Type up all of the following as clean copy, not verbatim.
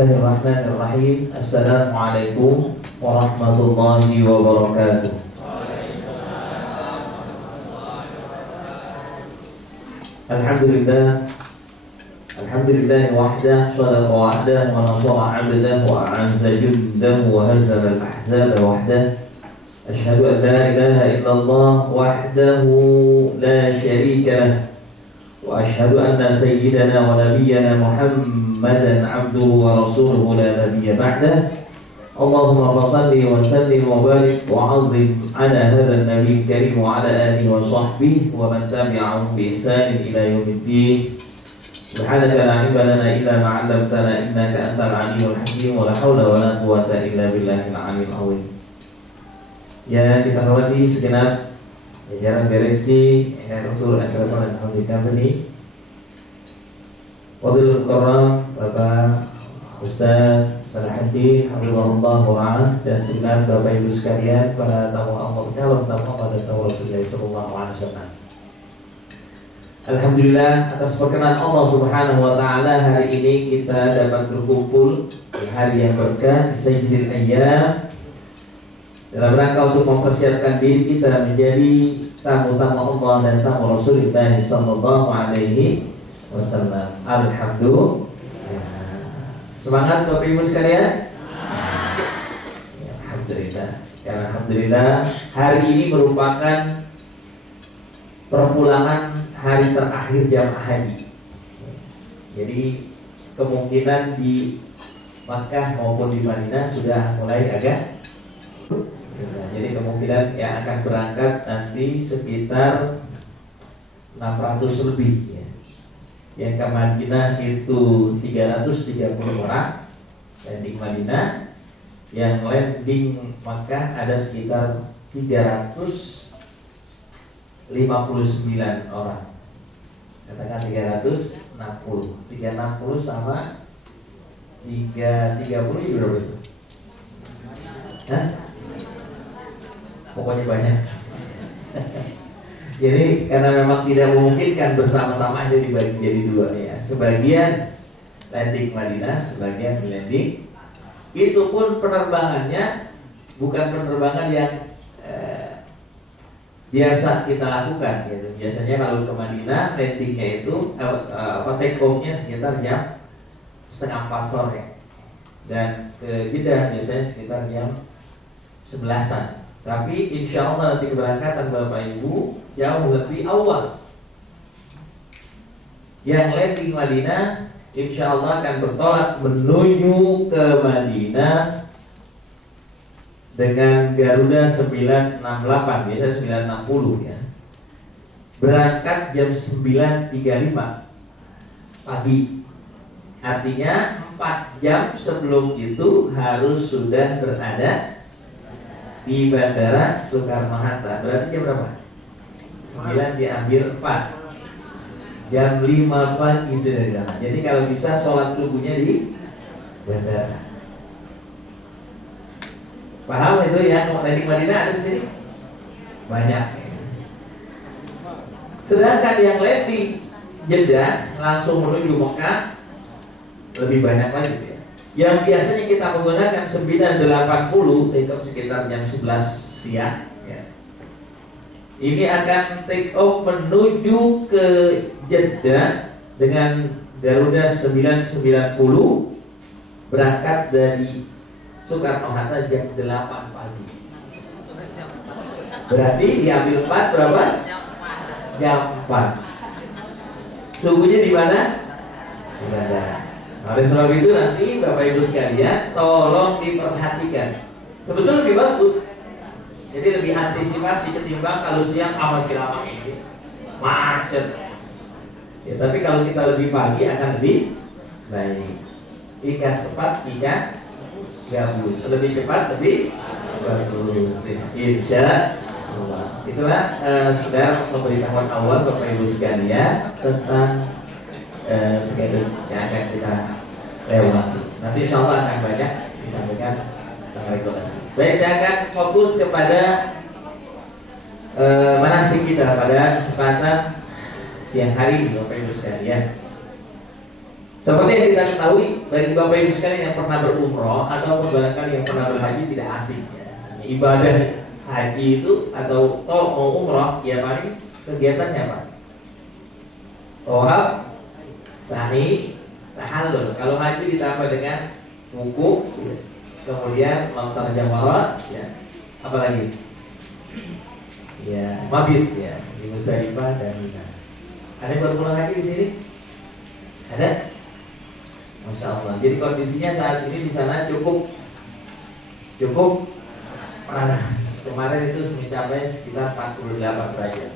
Bismillahirrahmanirrahim. Assalamualaikum warahmatullahi wabarakatuh. Alhamdulillah, alhamdulillah wahdah, shadaqa wahdah, wa nasara abdah, wa a'azza jundahu, wa hazama al-ahzaba wahdah. Ashhadu an la ilaha illallah wahdahu la syarika lah, wa ashhadu anna sayyidana wa nabiyyana Muhammadan abduhu wa rasuluhu la nabiyya ba'dah. Allahumma salli wa sallim wa barik wa 'azzim ala hadzal nabiyil karim wa ala alihi wa sahbihi wa man tabi'ahum bi ihsanin ila yaumiddin. Subhanaka la ilma lana illa ma 'allamtana innaka antal 'alimul hakim wa la haula wa la quwwata illa billahil 'aliyyil 'azim. Ya, kita hormati segenap jajaran direksi Direktur Acara Holding Company, Fadilul Karam Bapak Ustaz Salahuddin Hafizahullah Wa'ala, dan segenap Bapak Ibu sekalian, para tamu Allah, calon tamu pada tamu Rasulullah Sallallahu Alaihi Wasallam. Alhamdulillah, atas perkenan Allah Subhanahu Wa Taala, hari ini kita dapat berkumpul di hari yang berkah, Sayyidil Ayyam, dalam rangka untuk mempersiapkan diri kita menjadi tamu-tamu Allah dan tamu Rasulullah Sallallahu Alaihi Wasallam. Alhamdulillah. Semangat Bapak Ibu sekalian. Alhamdulillah. Karena alhamdulillah hari ini merupakan perpulangan hari terakhir jamaah haji. Jadi kemungkinan di Makkah maupun di Madinah sudah mulai agak. Jadi kemungkinan yang akan berangkat nanti sekitar 600 lebih ya. Yang ke Madinah itu 330 orang landing Madinah, yang landing Makkah ada sekitar 359 orang. Katakan 360 sama 330 berapa itu? Hah? Pokoknya banyak. Jadi karena memang tidak memungkinkan bersama-sama aja dibagi jadi dua ya. Sebagian landing Madinah, sebagian landing. Itu pun penerbangannya bukan penerbangan yang biasa kita lakukan gitu. Biasanya kalau ke Madinah landingnya itu take off-nya sekitar jam 3:30 sore. Dan ke Jeddah biasanya sekitar jam 11-an. Tapi insya Allah nanti keberangkatan Bapak Ibu jauh lebih awal. Yang landing Madinah insya Allah akan bertolak menuju ke Madinah dengan Garuda 968, biasa 960 ya. Berangkat jam 9.35 pagi. Artinya 4 jam sebelum itu harus sudah berada di Bandara Soekarno-Hatta. Berarti jam berapa? 9 diambil 4, jam 5 pagi sudah di sana. Jadi kalau bisa sholat subuhnya di bandara. Paham itu ya? Landing Madinah ada di sini banyak. Sedangkan yang landing Jeddah langsung menuju Mekah lebih banyak lagi ya. Yang biasanya kita menggunakan 9.80 itu sekitar jam 11 siang ya. Ini akan take off menuju ke Jeddah dengan Garuda 990, berangkat dari Soekarno-Hatta jam 8 pagi. Berarti diambil 4 berapa? Jam 4. Subuhnya di mana? Di bandara. Oleh sebab itu nanti Bapak Ibu sekalian tolong diperhatikan. Sebetulnya lebih bagus. Jadi lebih antisipasi ketimbang kalau siang masih lama ini macet. Ya, tapi kalau kita lebih pagi akan lebih baik. Ikan cepat, ikan gabus. Lebih cepat, lebih bagus. Insya Allah. Itulah sekedar pemberitahuan awal Bapak Ibu sekalian tentang schedule yang akan kita lewati. Nanti insya Allah akan banyak disampaikan tentang regulasi. Baik, saya akan fokus kepada manasik kita pada kesempatan siang hari ini Bapak Ibu sekalian. Seperti yang kita ketahui, bagi Bapak Ibu sekalian yang pernah berumroh atau barangkali yang pernah berhaji tidak asing ya. Ibadah haji itu atau mau umroh ya paling kegiatannya apa? Tawaf, sa'i, tahallul. Kalau haji ditambah dengan wukuf, ya. Kemudian melontar jamarat, ya. Apalagi? Ya, mabit ya, di Musdalifah dan Mina. Ada yang baru pulang haji di sini? Ada? Masya Allah. Jadi kondisinya saat ini di sana cukup panas. Kemarin itu mencapai sekitar 48 derajat.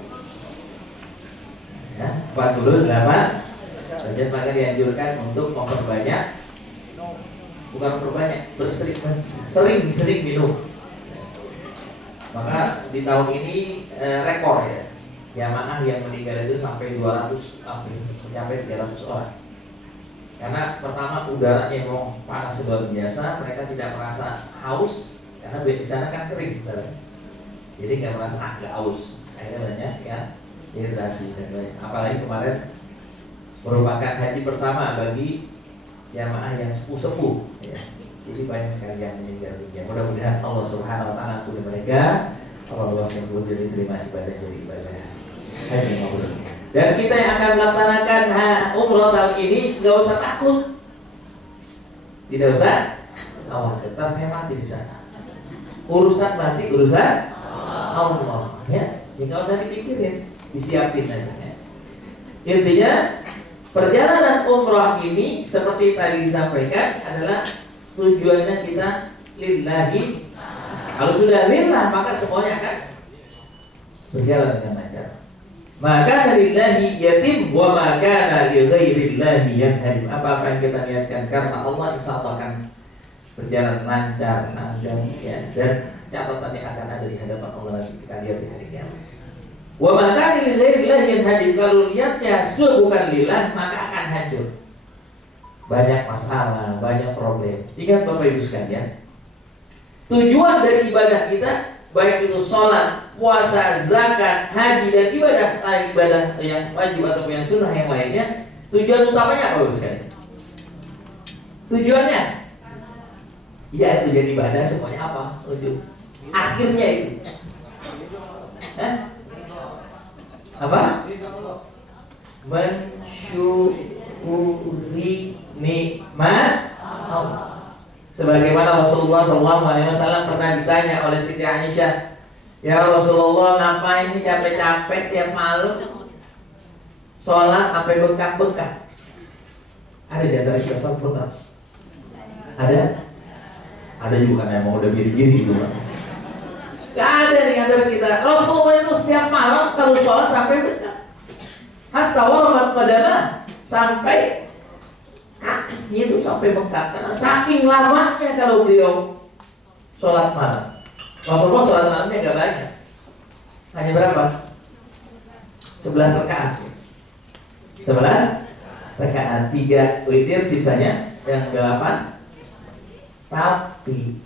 Ya, 48 derajat, maka dianjurkan untuk memperbanyak, bukan memperbanyak, sering minum. Maka di tahun ini rekor ya, jamaah yang meninggal itu sampai 200, mencapai 300 orang. Karena pertama udaranya memang panas luar biasa, mereka tidak merasa haus karena di sana kan kering, jadi nggak merasa agak haus. Akhirnya banyak ya dehidrasi dan banyak. Apalagi kemarin merupakan haji pertama bagi jamaah yang sepuh-sepuh, ya. Jadi banyak sekali yang meninggal dunia. Mudah-mudahan Allah Subhanahu Wa Taala ampuni mereka. Allah yang jadi terima ibadah dari ibadah haji mabrur. Dan kita yang akan melaksanakan umroh tahun ini nggak usah takut, tidak usah khawatir. Saya mati di sana. Urusan mati urusan Allah, ya. Nggak usah dipikirin, disiapin aja. Ya. Intinya perjalanan umroh ini seperti tadi disampaikan adalah tujuannya kita lillahi. Kalau sudah lillah maka semuanya akan berjalan dengan lancar. Maka lillahi yatim wa maka li ghairillahi yanhadim. Apa-apa yang kita niatkan karena Allah, insya Allah akan berjalan lancar, ya. Dan catatannya akan ada di hadapan Allah nanti kita lihat di hari kiamat. Wa maka li ghairillahi yanhadim. Kalau niatnya bukan lillah maka akan hancur. Banyak masalah, banyak problem. Ingat Bapak Ibu sekalian, tujuan dari ibadah kita, baik itu sholat, puasa, zakat, haji, dan ibadah yang wajib atau yang sunnah yang lainnya, tujuan utamanya apa Bapak sekalian? Tujuannya, ya itu jadi ibadah semuanya apa? Akhirnya itu, apa? Mensyukuri nikmat Allah. Sebagaimana Rasulullah SAW pernah ditanya oleh Siti Aisyah, ya Rasulullah, ngapain ini capek-capek tiap malam sholat sampai bengkak-bengkak? Ada di antara kita sholat bengkak? Ada? Ada juga kan emang udah giri-giri gitu kan? Gak ada di antara kita. Rasulullah itu setiap malam kalau sholat sampai bengkak. Hatta waramat qadamah, sampai kakinya itu sampai bengkak karena saking lamanya kalau beliau sholat malam. Rasulullah sholat malamnya nggak banyak, hanya berapa? 11 rakaat. 11 rakaat, 3 witir, sisanya yang 8. Tapi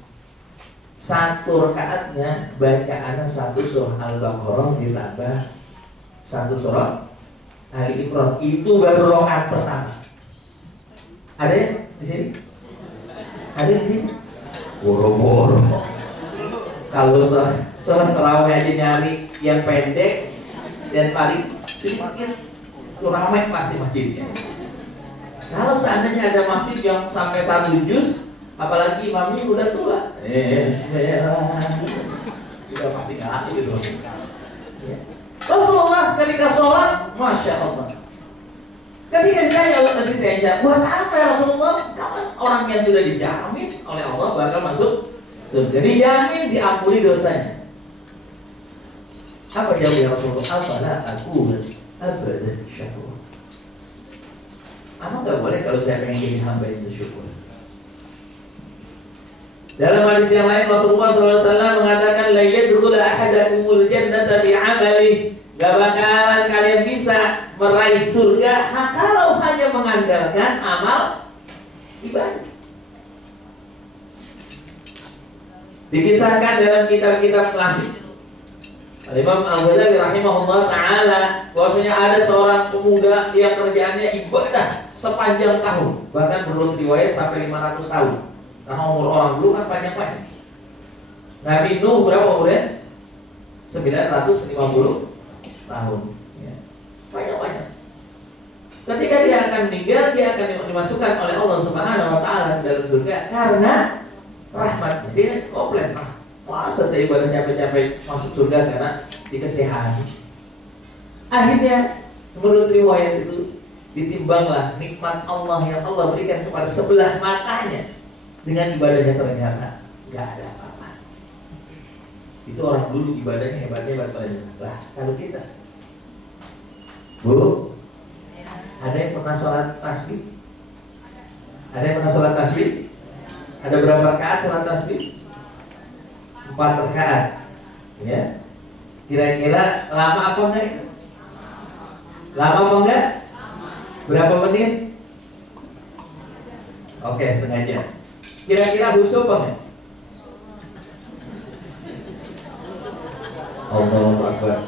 satu rakaatnya bacaannya satu surah Al-Baqarah ditambah satu surah Ali Imran. Itu baru rakaat pertama. Ada ya di sini? Ada di sini? Boro-boro. Kalau sholat tarawih aja nyari yang pendek dan paling sedikit, itu ramai pasti masjidnya. Kalau seandainya ada masjid yang sampai 1 juz, apalagi imamnya udah tua, udah pasti nggak laku gitu. Rasulullah ketika sholat, masya Allah. Ketika ditanya oleh Siti Aisyah, buat apa ya Rasulullah? Kamu orang yang sudah dijamin oleh Allah bakal masuk surga, dijamin diampuni dosanya. Apa jawabnya Rasulullah? Apalah aku abadan syakur. Emang nggak boleh kalau saya pengen jadi hamba yang bersyukur? Dalam hadis yang lain Rasulullah SAW mengatakan, la yadkhulu ahadakumul jannata bi'amalihi. Gak bakalan kalian bisa meraih surga kalau hanya mengandalkan amal ibadah. Dikisahkan dalam kitab-kitab klasik, Imam Al-Ghazali rahimahullah ta'ala, bahwasanya ada seorang pemuda yang kerjaannya ibadah sepanjang tahun. Bahkan menurut riwayat sampai 500 tahun. Karena umur orang dulu kan panjang-panjang. Nabi Nuh berapa umurnya? 950 tahun. Ya. Banyak-banyak. Ketika dia akan meninggal, dia akan dimasukkan oleh Allah Subhanahu wa taala dalam surga karena rahmat. Dia komplain, masa saya ibadah capek-capek masuk surga karena dikasihani. Akhirnya menurut riwayat itu ditimbanglah nikmat Allah yang Allah berikan kepada sebelah matanya dengan ibadahnya, ternyata nggak ada apa-apa. Itu orang dulu ibadahnya hebat-hebat banget. Lah kalau kita, Bu, ada yang pernah sholat tasbih? Ada yang pernah sholat tasbih? Ada berapa rakaat sholat tasbih? 4 rakaat. Ya. Kira-kira lama apa enggak itu? Lama apa enggak? Berapa menit? Oke, sengaja. Kira-kira khusyuk apa enggak? Allahu Akbar.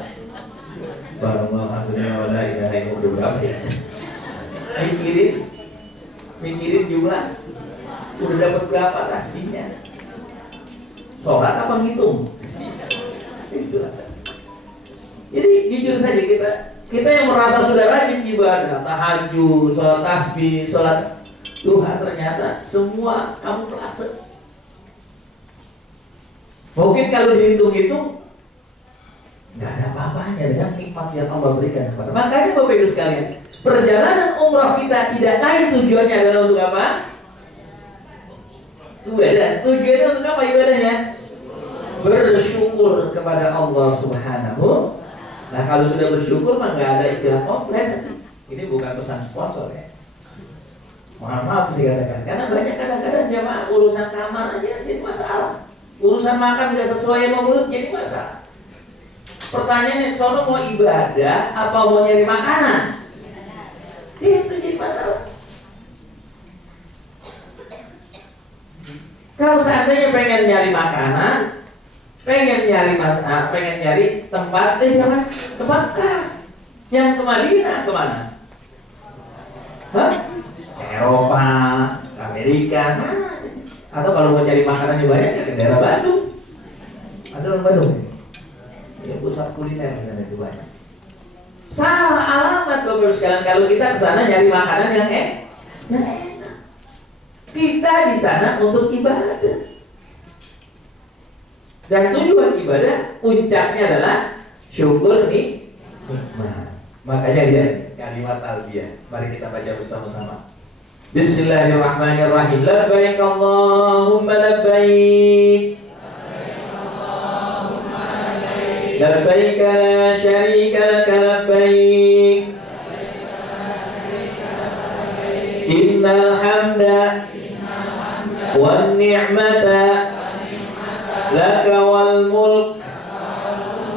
Alhamdulillah wa la ilaha illallah. Berapa ya? Mikirin jumlah. Udah dapat berapa tasbihnya? Sholat apa ngitung? Itulah. Jadi jujur saja kita yang merasa sudah rajin ibadah, tahajud, sholat tasbih, sholat duha, ternyata semua kamu kelase. Mungkin kalau dihitung-hitung nggak ada apa-apanya dengan nikmat yang Allah berikan kepada. Makanya Bapak Ibu sekalian, perjalanan umrah kita tidak lain tujuannya adalah untuk apa? Ibadah. Tujuannya untuk apa ibadahnya? Bersyukur kepada Allah Subhanahu. Nah kalau sudah bersyukur mah nggak ada istilah komplain. Ini bukan pesan sponsor ya. Maaf sih katakan. Karena banyak kadang-kadang jamaah urusan kamar aja jadi masalah. Urusan makan nggak sesuai sama mulut jadi masalah. Pertanyaannya, sono mau ibadah apa mau nyari makanan? Itu jadi masalah. Kalau seandainya pengen nyari makanan, pengen nyari tempat, jangan ke Makkah. Yang ke Madinah kemana? Hah? Ke Eropa, ke Amerika, sana. Atau kalau mau cari makanan yang banyak ya ke daerah Bandung. Ada orang Bandung. Ya, pusat kuliner di sana itu banyak. Salah alamat Bapak sekalian kalau kita ke sana nyari makanan yang enak. Kita di sana untuk ibadah. Dan tujuan ibadah puncaknya adalah syukur nikmat. Makanya lihat kalimat talbiyah. Mari kita baca bersama-sama. Bismillahirrahmanirrahim. Labbaik Allahumma labbaik. Labbaik la syarika laka labbaik. Innal hamda wan ni'mata laka wal mulk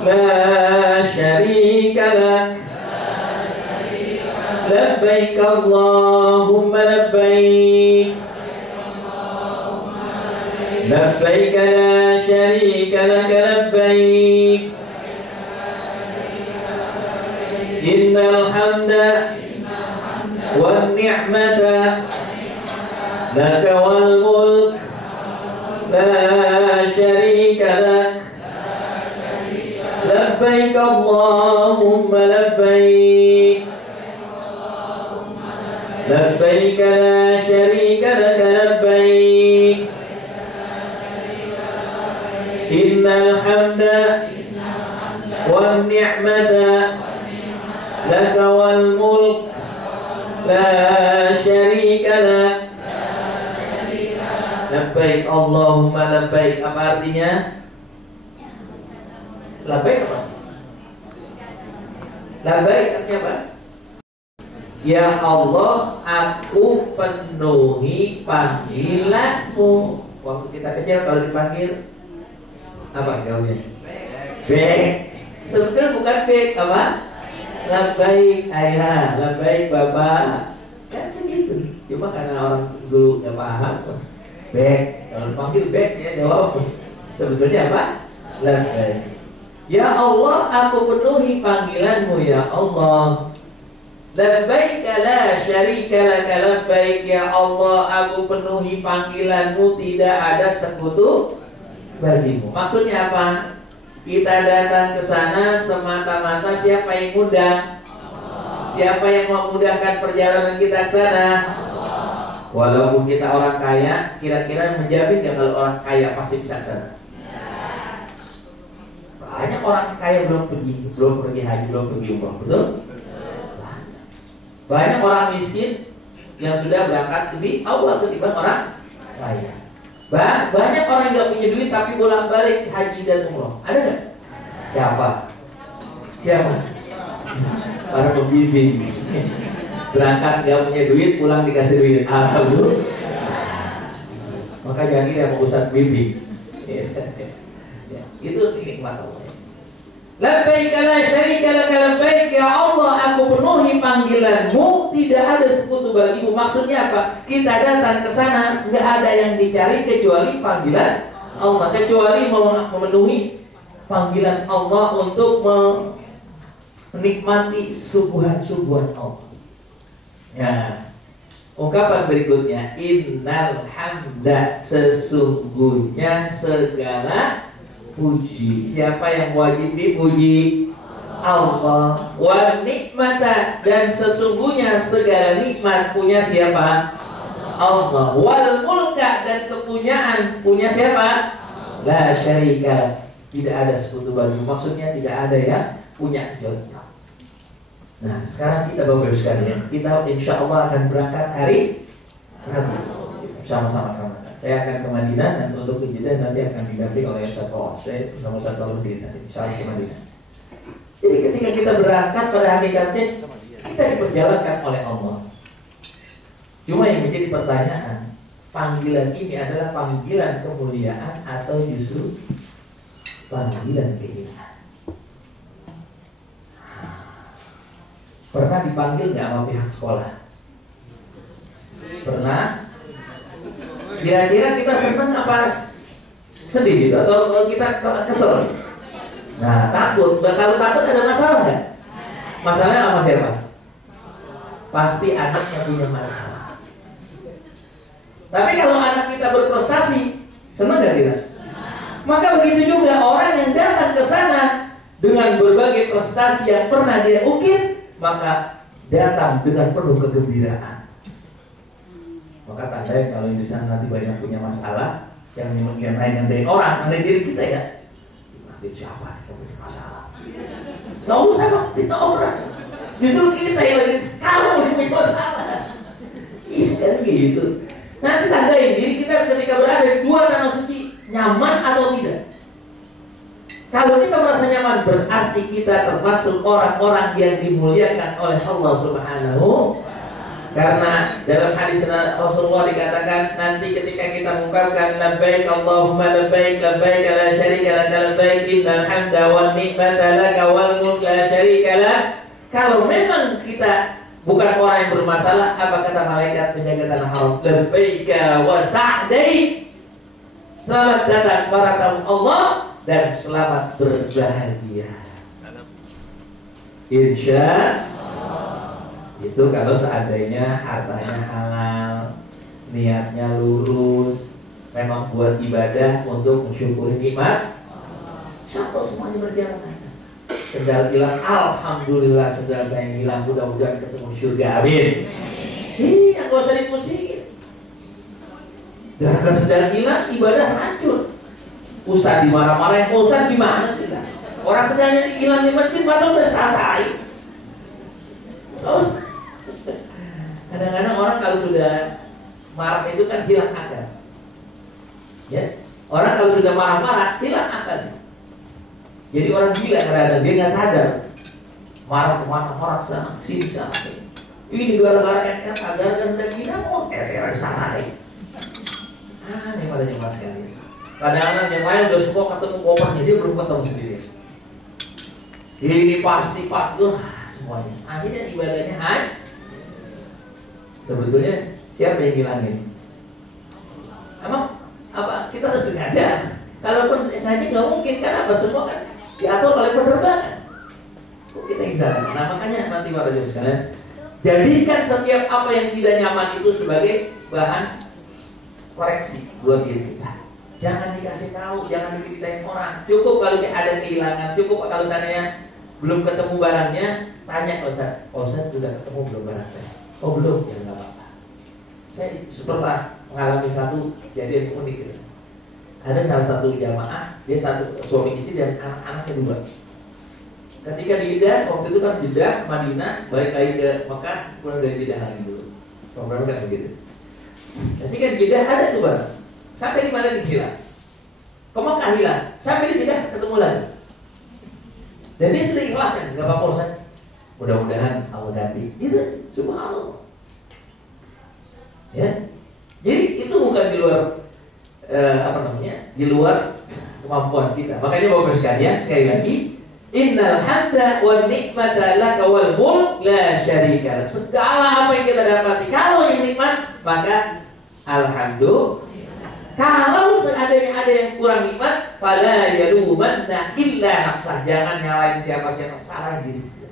la syarika lak. Labbaik Allahumma labbaik. Labbaik la syarika laka labbaik. Innal hamda wan ni'mata laka wal mulk la syarika lak. Labbaik Allahumma labbaik. Labbaik la syarika laka labbaik. Innal hamda wan ni'mata laka wal mulk la syarika lak. Labbaik Allahumma labbaik. Apa artinya? Labbaik apa? Labbaik artinya apa? Ya Allah, aku penuhi panggilanmu. Waktu kita kecil kalau dipanggil apa jawabnya? Bek. Sebetulnya bukan bek, apa? Labbaik ayah, labbaik bapak. Kan begitu. Cuma karena orang dulu nggak paham, bek. Kalau dipanggil bek ya jawab. Sebetulnya apa? Labbaik. Ya Allah, aku penuhi panggilanmu ya Allah. Labbaik la syarika laka labbaik, ya Allah, aku penuhi panggilanmu, tidak ada sekutu bagimu. Maksudnya apa? Kita datang ke sana semata-mata siapa yang ngundang? Siapa yang memudahkan perjalanan kita ke sana? Walaupun kita orang kaya, kira-kira menjamin nggak kalau orang kaya pasti bisa ke sana? Banyak orang kaya belum pergi haji, belum pergi umrah, betul? Banyak orang miskin yang sudah berangkat lebih awal ketimbang orang kaya. Banyak orang yang nggak punya duit tapi bolak-balik haji dan umrah. Ada nggak? Siapa? Para pembimbing. Berangkat nggak punya duit, pulang dikasih duit. Alhamdulillah. Maka jangan kira mau ustadz bimbing. Itu nikmat Allah. Labbaik la syarika laka labbaik, ya Allah, aku penuhi panggilanmu, tidak ada sekutu bagimu. Maksudnya apa? Kita datang ke sana nggak ada yang dicari kecuali panggilan Allah, kecuali memenuhi panggilan Allah untuk menikmati suguhan-suguhan Allah. Ya, ungkapan berikutnya, innal hamda, sesungguhnya segala puji. Siapa yang wajib dipuji? Allah. Wa nikmata, dan sesungguhnya segala nikmat punya siapa? Allah. Wal mulka, dan kepunyaan punya siapa? La syarika, tidak ada sekutu bagi. Maksudnya tidak ada yang punya contoh. Nah, sekarang kita Bapak Ibu sekalian, kita insya Allah akan berangkat hari Rabu sama-sama kamu. Saya akan ke Madinah, dan untuk ke Jeddah nanti akan didamping oleh Ustaz Fawaz. Saya bersama Ustaz Taludin nanti insya Allah ke Madinah. Jadi ketika kita berangkat, pada hakikatnya kita diperjalankan oleh Allah. Cuma yang menjadi pertanyaan, panggilan ini adalah panggilan kemuliaan atau justru panggilan kehinaan? Pernah dipanggil nggak sama pihak sekolah? Pernah? Kira-kira kita senang apa sedih gitu, atau kita kesel? Nah, takut. Kalau takut ada masalah nggak? Masalahnya sama siapa? Pasti anak yang punya masalah. Tapi kalau anak kita berprestasi, senang nggak kita? Maka begitu juga orang yang datang ke sana dengan berbagai prestasi yang pernah dia ukir, maka datang dengan penuh kegembiraan. Maka tandanya kalau di sana nanti banyak punya masalah, yang lain orang, nanti diri kita ya. Nanti siapa yang punya masalah? Nggak usah nanti orang. Justru kita yang lagi, kamu yang punya masalah. Iya kan gitu. Nanti tandain diri kita ketika berada di dua tanah suci, nyaman atau tidak. Kalau kita merasa nyaman, berarti kita termasuk orang-orang yang dimuliakan oleh Allah Subhanahu. Karena dalam hadis Rasulullah dikatakan, nanti ketika kita mengucapkan labbaik Allahumma labbaik, labbaik la syarika laka labbaik, innal hamda wan ni'mata laka wal mulk la syarika lak. Kalau memang kita bukan orang yang bermasalah, apa kata malaikat penjaga tanah haram? Labbaika wa sa'daik. Selamat datang para tamu Allah dan selamat berbahagia. Insya itu kalau seandainya hartanya halal, niatnya lurus, memang buat ibadah untuk mensyukuri nikmat, insya semuanya berjalan. Sendal hilang, alhamdulillah sendal saya hilang, mudah-mudahan ketemu di surga, amin. Iya, gak usah dipusingin. Gara-gara sendal hilang, ibadah hancur. Usah dimarah-marahin, usah gimana sih lah? Orang sendalnya hilang di masjid, masa usah selesai? Kadang-kadang orang kalau sudah marah itu kan hilang akal. Ya, orang kalau sudah marah-marah hilang akal. Jadi orang gila kadang-kadang dia nggak sadar. Marah kemana, marah sana, sini sana. Ini gara-gara NR, gara-gara dan kita mau NR sana. Aneh pada jemaah sekalian. Kadang-kadang yang lain udah semua ketemu kopernya, dia belum ketemu sendiri. Ini pasti semuanya. Akhirnya ibadahnya hancur. Sebetulnya siapa yang hilangin? Emang apa? Kita harus sengaja. Kalaupun ngaji nggak mungkin, kan apa semua kan diatur oleh penerbangan. Kok kita yang salah? Nah makanya nanti Bapak Ibu sekalian, Jadikan setiap apa yang tidak nyaman itu sebagai bahan koreksi buat diri kita. Jangan dikasih tahu, jangan diceritain orang. Cukup kalau ada kehilangan, cukup kalau seandainya belum ketemu barangnya, tanya ke Ustaz. Ustaz sudah ketemu belum barangnya? Oh belum, ya nggak apa-apa. Saya pernah mengalami satu kejadian unik gitu. Ada salah satu jamaah, dia satu suami istri dan anak-anaknya 2. Ketika di Jeddah, waktu itu kan Jeddah, Madinah, balik lagi ke Mekah, pulang dari Jeddah lagi dulu. Program kan begitu. Ketika di Jeddah ada tuh barang. Sampai di mana hilang. Ke Mekah hilang. Sampai di Jeddah ketemu lagi. Dan dia sudah ikhlas kan, nggak apa-apa Ustaz. Mudah-mudahan Allah ganti. Gitu, subhanallah. Ya, jadi itu bukan di luar di luar kemampuan kita. Makanya Bapak sekalian, sekali lagi, innal hamda wan nikmata laka wal mulk la syarika lak. Segala apa yang kita dapati, kalau yang nikmat, maka alhamdulillah. Kalau seandainya ada yang kurang nikmat, fala yalumanna illa nafsah. Jangan nyalain siapa-siapa, salah diri kita.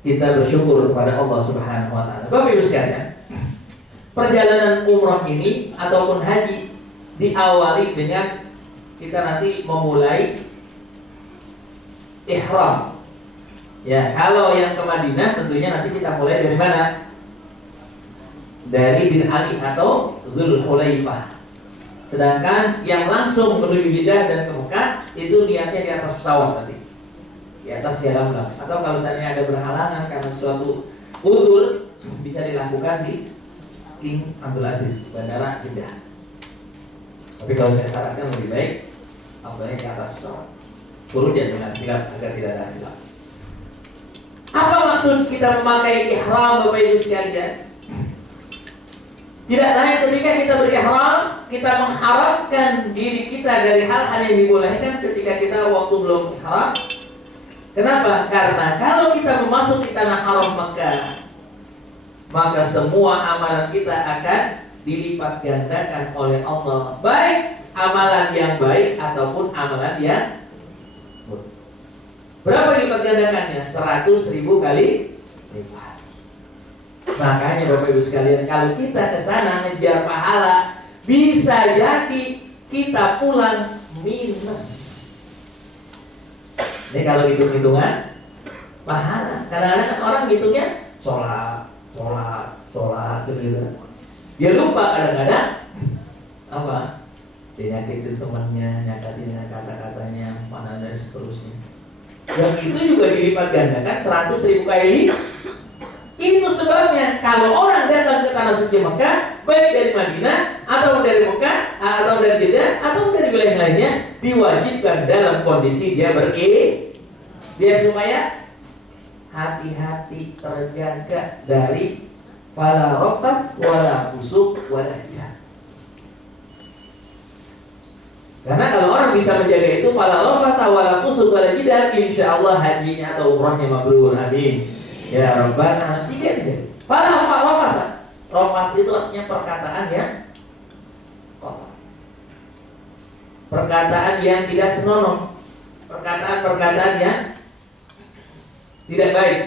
Kita bersyukur kepada Allah Subhanahu wa taala. Bapak Ibu sekalian, perjalanan umrah ini ataupun haji diawali dengan kita nanti memulai ihram. Ya, kalau yang ke Madinah tentunya nanti kita mulai dari mana? Dari Bin Ali atau Dzulhulaifah. Sedangkan yang langsung menuju Jeddah dan ke Mekah itu niatnya di atas pesawat nanti, di atas jalan lah. Atau kalau misalnya ada berhalangan karena suatu udzur, bisa dilakukan di King Abdul Aziz, Bandara Jeddah. Tapi kalau saya sarankan lebih baik apalagi ke atas pesawat. Turun dengan khilaf agar tidak ada khilaf. Apa maksud kita memakai ihram Bapak Ibu sekalian? Tidak lain ketika kita berihram, kita mengharapkan diri kita dari hal-hal yang dibolehkan ketika kita waktu belum ihram. Kenapa? Karena kalau kita memasuki tanah haram Makkah, maka semua amalan kita akan dilipat gandakan oleh Allah, baik amalan yang baik ataupun amalan yang buruk. Berapa dilipat gandakannya? 100.000 kali lipat. Makanya Bapak Ibu sekalian, kalau kita ke sana ngejar pahala, bisa jadi kita pulang minus. Ini kalau hitung-hitungan pahala. Kadang-kadang kan orang hitungnya sholat gitu. Dia lupa kadang-kadang apa? Dia nyakitin temannya, nyakatin kata-katanya, mana dan seterusnya. Yang itu juga dilipat gandakan 100.000 kali. Itu sebabnya kalau orang datang ke tanah suci Mekah, baik dari Madinah atau dari Mekah atau dari Jeddah atau dari wilayah lainnya, diwajibkan dalam kondisi dia biar supaya hati-hati terjaga dari wala rafat wala fusuk wala jihad. Karena kalau orang bisa menjaga itu wala rafat wala fusuk wala jihad, insyaallah hajinya atau umrahnya mabrur. Amin. Ya Rabbana. 3 wala rafat. Rafat itu artinya perkataan yang kotor. Perkataan yang tidak senonoh. Perkataan yang tidak baik.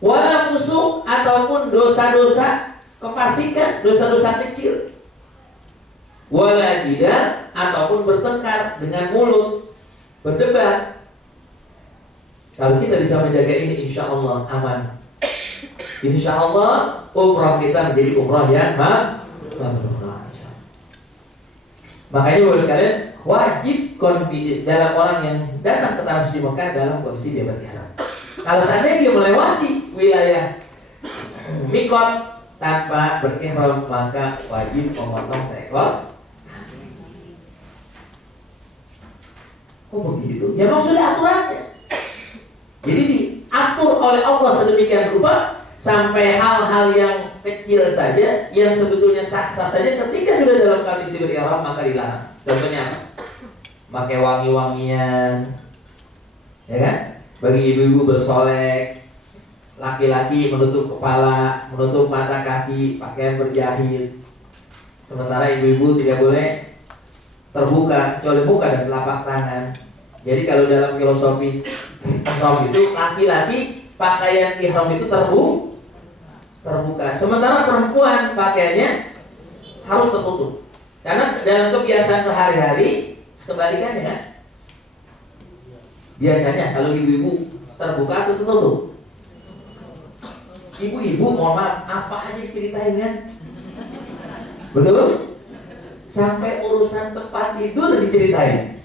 Wala fusuk ataupun dosa-dosa kefasikan, dosa-dosa kecil. Wala jidal ataupun bertengkar dengan mulut, berdebat. Kalau kita bisa menjaga ini, insya Allah aman. Insya Allah umrah kita menjadi umrah yang mabrur. Makanya Bapak sekalian, wajib dalam orang yang datang ke tanah suci Mekah dalam kondisi dia berihram. Kalau seandainya dia melewati wilayah mikot tanpa berihram, maka wajib memotong seekor. Kok begitu? Ya maksudnya aturannya. Jadi diatur oleh Allah sedemikian rupa sampai hal-hal yang kecil saja yang sebetulnya sah-sah saja ketika sudah dalam kondisi berihram maka dilarang. Contohnya apa? Pakai wangi-wangian, ya kan? Bagi ibu-ibu bersolek, laki-laki menutup kepala, menutup mata kaki, pakaian berjahit. Sementara ibu-ibu tidak boleh terbuka, kecuali muka dan telapak tangan. Jadi kalau dalam filosofis Islam itu laki-laki pakaian ihram itu terbuka. Sementara perempuan pakaiannya harus tertutup. Karena dalam kebiasaan sehari-hari kebalikannya kan. Biasanya kalau ibu-ibu terbuka atau tertutup. Ibu-ibu mohon maaf, apa aja diceritain kan? Betul? Sampai urusan tempat tidur diceritain.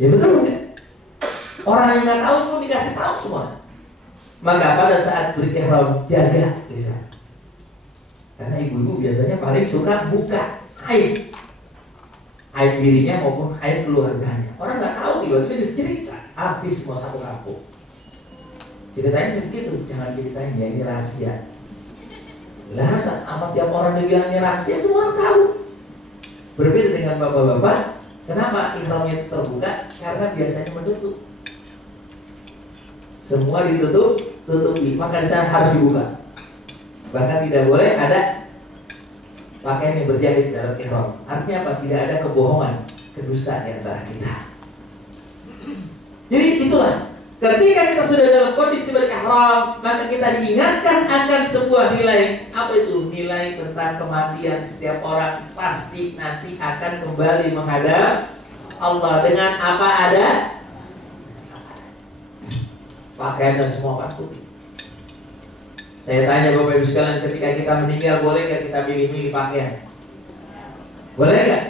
Ya betul nggak? Orang yang nggak tahu pun dikasih tahu semua. Maka pada saat berihram jaga lisan. Karena ibu-ibu biasanya paling suka buka aib dirinya maupun aib keluarganya. Orang nggak tahu tiba-tiba cerita habis semua satu kampung. Ceritanya segitu, jangan ceritain ya ini rahasia. Lah sama tiap orang dibilang ini rahasia semua orang tahu. Berbeda dengan bapak-bapak, kenapa ihramnya terbuka? Karena biasanya menutup. Semua tutupi, maka di sana harus dibuka. Bahkan tidak boleh ada pakaian yang berjahit dalam ihram. Artinya apa? Tidak ada kebohongan, kedustaan di antara kita. Jadi itulah, ketika kita sudah dalam kondisi berihram, maka kita diingatkan akan sebuah nilai. Apa itu? Nilai tentang kematian. Setiap orang pasti nanti akan kembali menghadap Allah dengan apa ada. Pakaian dan semua kan putih. Saya tanya Bapak Ibu sekalian, ketika kita meninggal boleh nggak kita milih-milih pakaian? Boleh nggak?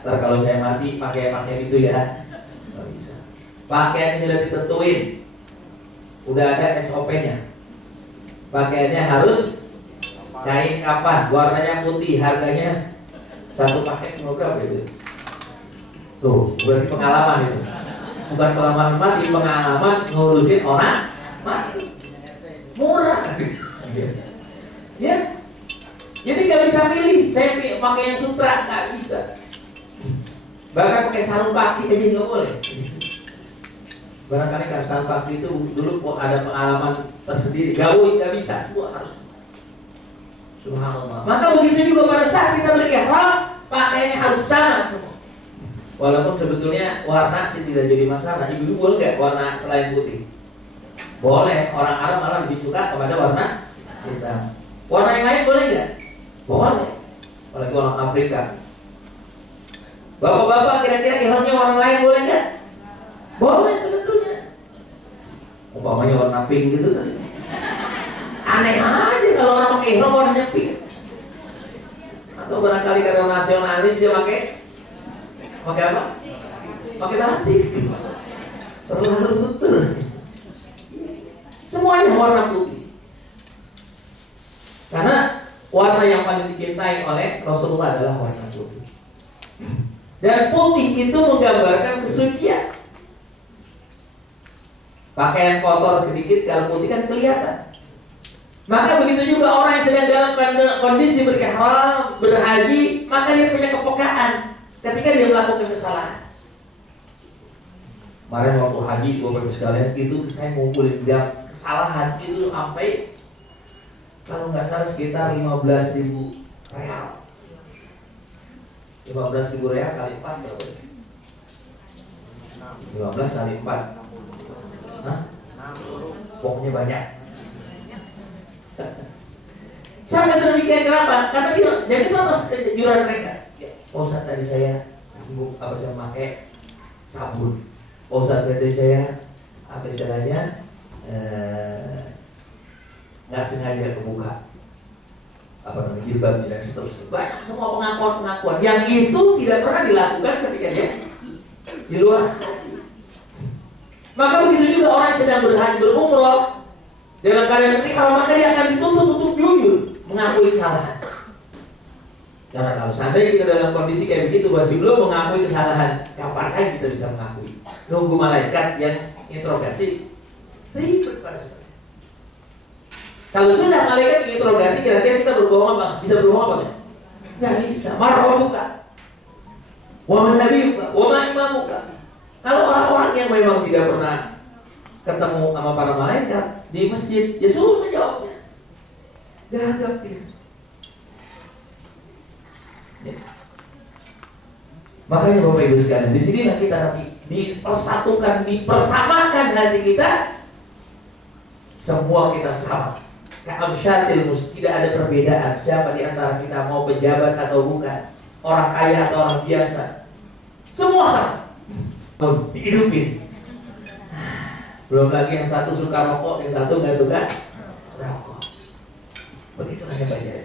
Ntar kalau saya mati pakai pakaian itu ya, nggak bisa. Pakaian sudah ditentuin, udah ada SOP-nya. Pakaiannya harus kain kafan, warnanya putih, harganya satu paket cuma berapa itu? Tuh, berarti pengalaman itu. Bukan pengalaman mati, pengalaman ngurusin orang mati. Murah. Ya. Jadi nggak bisa pilih. Saya pakai yang sutra nggak bisa. Bahkan pakai sarung kaki aja nggak boleh. Barangkali kan sarung kaki itu dulu ada pengalaman tersendiri. Gaul nggak bisa, semua harus. Subhanallah. Maka begitu juga pada saat kita berihram, pakaiannya harus sama semua. Walaupun sebetulnya warna sih tidak jadi masalah. Ibu-ibu boleh nggak warna selain putih? Boleh. Orang Arab malah lebih suka kepada warna hitam. Warna yang lain boleh nggak? Boleh. Apalagi orang Afrika. Bapak-bapak kira-kira ihramnya warna lain boleh nggak? Boleh sebetulnya. Umpamanya warna pink gitu kan. Aneh aja kalau orang pakai ihram warnanya pink. Atau barangkali karena nasionalis dia pakai apa? Pakai batik. Terlalu betul. Semuanya warna putih. Karena warna yang paling dicintai oleh Rasulullah adalah warna putih. Dan putih itu menggambarkan kesucian. Pakaian kotor sedikit, kalau putih kan kelihatan. Maka begitu juga orang yang sedang dalam kondisi berihram, berhaji, maka dia punya kepekaan ketika dia melakukan kesalahan. Kemarin waktu haji, Bapak sekalian, itu saya ngumpulin kesalahan itu sampai kalau nggak salah sekitar 15.000 real. 15.000 real kali 4 berapa? 15 kali 4. Hah? Pokoknya banyak. Sampai sedemikian kenapa? Karena dia jadi itu atas kejuran mereka. Oh, saat tadi saya pakai sabun. Oh, saat tadi saya apa istilahnya nggak sengaja kebuka jilbabnya dan seterusnya. Banyak semua pengakuan yang itu tidak pernah dilakukan ketika dia di luar hati. Maka begitu juga orang yang sedang berhaji berumroh dalam keadaan berihram, maka dia akan dituntut untuk jujur mengakui kesalahan. Karena kalau seandainya kita dalam kondisi kayak begitu masih belum mengakui kesalahan, kapan lagi kita bisa mengakui? Nunggu malaikat yang interogasi, ribet pada sekali. Kalau sudah malaikat interogasi, kira-kira kita berbohong apa? Bisa berbohong apa? Nggak bisa. Marwah buka. Wa nabi buka. Wa ma'imah buka. Kalau orang-orang yang memang tidak pernah ketemu sama para malaikat di masjid, ya susah jawabnya. Gagap dia. Ya. Makanya Bapak Ibu sekalian, di sinilah kita nanti dipersatukan, dipersamakan hati kita Semua kita sama. Ka'amsyatil tidak ada perbedaan. Siapa di antara kita mau pejabat atau bukan, orang kaya atau orang biasa, semua sama. Dihidupin. Belum lagi yang satu suka rokok, yang satu nggak suka rokok. Begitulah hebatnya.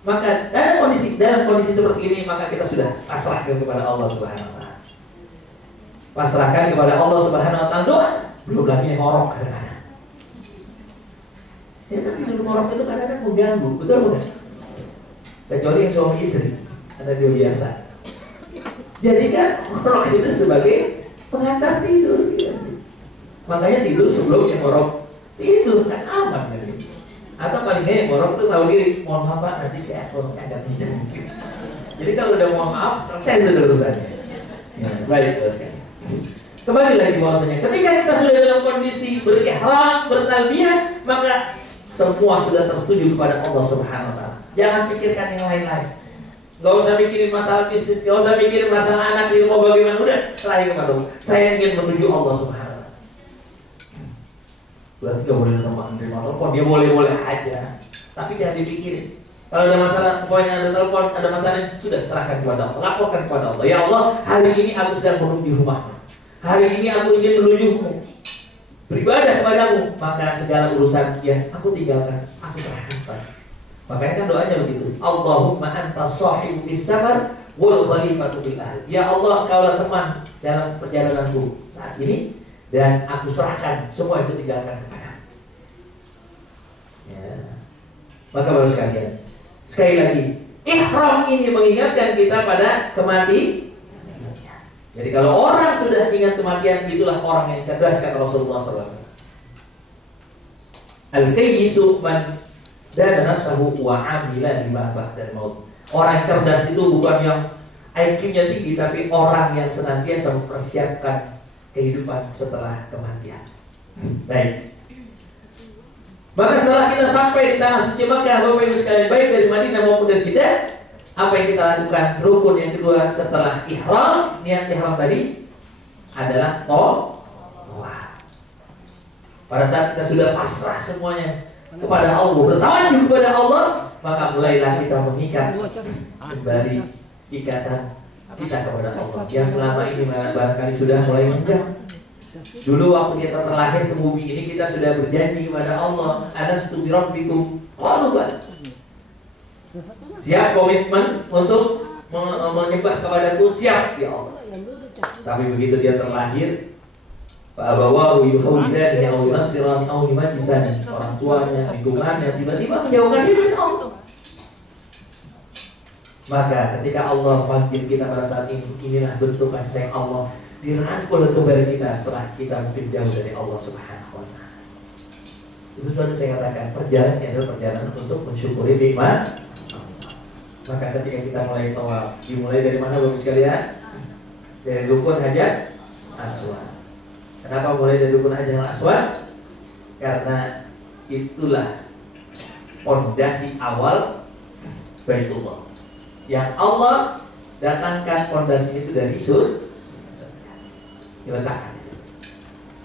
Maka dalam kondisi seperti ini, maka kita sudah pasrahkan kepada Allah Subhanahu Wa Taala. Pasrahkan kepada Allah Subhanahu Wa Taala. Doa. Belum lagi yang ngorok kadang-kadang. Ya tapi dulu ngorok itu kadang-kadang mengganggu, betul bukan? Kecuali yang suami istri, karena dia biasa. Jadi kan ngorok itu sebagai pengantar tidur. Gitu. Makanya tidur sebelum yang ngorok tidur kan aman kan? Atau paling nggak yang ngorok itu tahu diri, mohon maaf Pak, nanti saya ngoroknya agak kenceng. Jadi kalau udah mohon maaf, selesai sudah urusannya. Ya, baik terus kan. Kembali lagi bahwasanya ketika kita sudah dalam kondisi berihram, bertalbiyah, maka semua sudah tertuju kepada Allah Subhanahu Wa Taala. Jangan pikirkan yang lain-lain. Gak usah mikirin masalah bisnis, gak usah mikirin masalah anak di rumah bagaimana. Udah, selain kepada Allah. Saya ingin menuju Allah Subhanahu Wa Taala. Berarti gak boleh nerima telepon. Dia boleh-boleh aja, tapi jangan dipikirin. Kalau ada masalah, pokoknya ada telepon, ada masalah, sudah serahkan kepada Allah. Laporkan kepada Allah. Ya Allah, hari ini aku sedang menuju rumahmu. Hari ini aku ingin menujumu, beribadah kepadamu. Maka segala urusan yang aku tinggalkan, aku serahkan kepada. Makanya kan doanya begitu. Allahumma anta shahibu fis safar wal khalifatu fil ahli. Ya Allah, kaulah teman dalam perjalananku saat ini, dan aku serahkan semua itu tinggalkan kepada. Ya. Maka baru sekalian, sekali lagi, ihram ini mengingatkan kita pada kematian. Jadi kalau orang sudah ingat kematian, itulah orang yang cerdas, kata Rasulullah SAW. Al-kayyisu man dana nafsahu wa amila lima ba'dal maut. Orang cerdas itu bukan yang IQ-nya tinggi, tapi orang yang senantiasa mempersiapkan kehidupan setelah kematian. Baik. Maka setelah kita sampai di tanah suci Makkah, Bapak Ibu sekalian, baik dari Madinah maupun dari Jeddah, apa yang kita lakukan? Rukun yang kedua setelah ihram, niat ihram tadi adalah tawaf. Pada saat kita sudah pasrah semuanya kepada Allah, bertawajud kepada Allah, maka mulailah kita mengikat kembali ikatan kita kepada Allah yang selama ini barangkali sudah mulai mengganggu. Dulu waktu kita terlahir ke bumi ini, kita sudah berjanji kepada Allah, alastu bi rabbikum qalu bala. Siap komitmen untuk menyembah kepadaku, siap ya Allah. Tapi begitu dia terlahir, fa'abawahu yuhawidani aw yunasirani aw yumajisani, orang tuanya, lingkungannya tiba-tiba menjauhkan dia dari Allah. Maka ketika Allah panggil kita pada saat ini, inilah bentuk kasih sayang Allah, dirangkul kembali kita setelah kita mungkin jauh dari Allah Subhanahu Wa Taala. Itu sebabnya saya katakan perjalanan ini adalah perjalanan untuk mensyukuri nikmat. Maka ketika kita mulai tawaf, dimulai dari mana Bapak sekalian? Dari rukun Hajar Aswad. Kenapa mulai dari rukun Hajar Aswad? Karena itulah fondasi awal Baitullah, yang Allah datangkan fondasi itu dari surga, diletakkan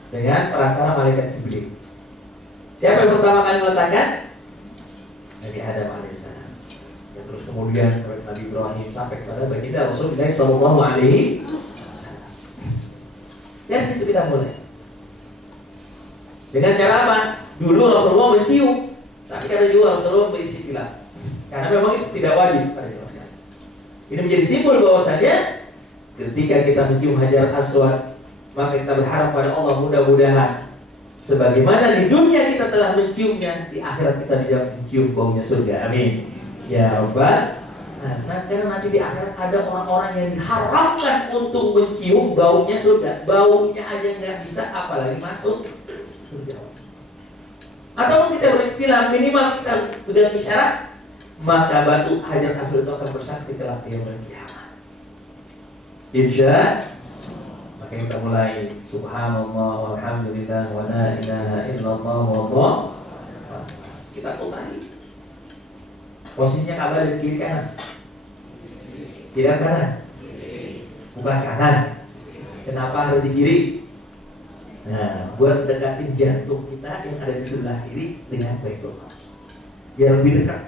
dengan perantara malaikat Jibril. Siapa yang pertama kali meletakkan? Nabi Adam alaihissalam. Ya, terus kemudian Nabi Ibrahim sampai kepada baginda Rasulullah Sallallahu Alaihi Wasallam. Dari situ kita mulai. Dengan cara apa? Dulu Rasulullah mencium, tapi kadang juga Rasulullah berisi bilang, karena memang itu tidak wajib pada zaman sekarang. Ini menjadi simbol bahwasannya ketika kita mencium Hajar Aswad, maka kita berharap pada Allah mudah-mudahan sebagaimana di dunia kita telah menciumnya, di akhirat kita bisa mencium baunya surga. Amin. Ya Rabbal. Nah, karena nanti di akhirat ada orang-orang yang diharamkan untuk mencium baunya surga. Baunya aja nggak bisa, apalagi masuk surga. Atau kita beristilah minimal kita dengan isyarat, maka batu Hajar Aswad itu akan bersaksi kelak di yaumul kiamat. Insya. Maka kita mulai subhanallah walhamdulillah wa la ilaha illallah wallah. Kita putari. Posisinya Ka'bah dari kiri kanan. Tidak kanan. Bukan kanan. Kenapa harus di kiri? Nah, buat dekatin jantung kita yang ada di sebelah kiri dengan Baitullah, biar lebih dekat,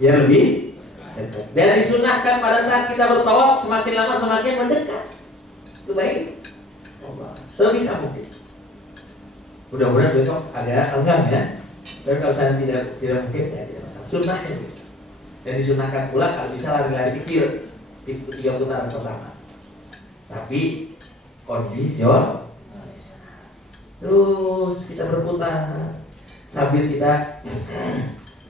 biar lebih dekat. Dan disunahkan pada saat kita bertawaf semakin lama semakin mendekat. Itu baik. Allah, sebisa mungkin. Mudah-mudahan besok agak enggan ya. Dan kalau saya tidak mungkin ya tidak masalah. Sunnahnya begitu. Dan disunahkan pula kalau bisa lari-lari kecil di 3 putaran pertama. Tapi kondisional. Terus kita berputar sambil kita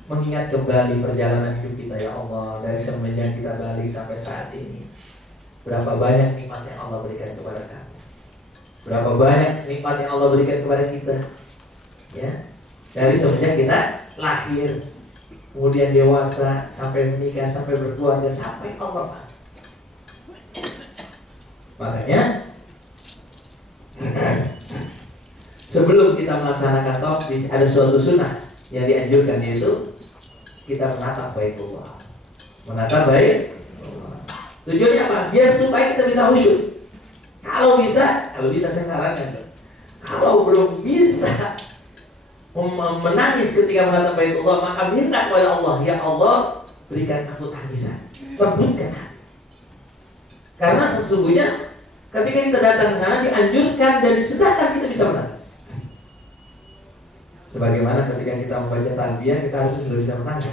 mengingat kembali perjalanan hidup kita, ya Allah, dari semenjak kita balik sampai saat ini. Berapa banyak nikmat yang Allah berikan kepada kami. Berapa banyak nikmat yang Allah berikan kepada kita. Ya. Dari semenjak kita lahir, kemudian dewasa, sampai menikah, sampai berkeluarga, sampai Allah. Makanya sebelum kita melaksanakan tawaf ada suatu sunnah yang dianjurkan, yaitu kita menatap Baitullah. Menatap Baitullah. Tujuannya apa? Biar supaya kita bisa khusyuk. Kalau bisa saya sarankan. Kalau belum bisa menangis ketika menatap Baitullah, maka minta kepada Allah, ya Allah, berikan aku tangisan, lembutkan hati. Karena sesungguhnya ketika kita datang ke sana dianjurkan dan disunahkan kita bisa menangis. Sebagaimana ketika kita membaca talbiyah kita harus sudah bisa menangis.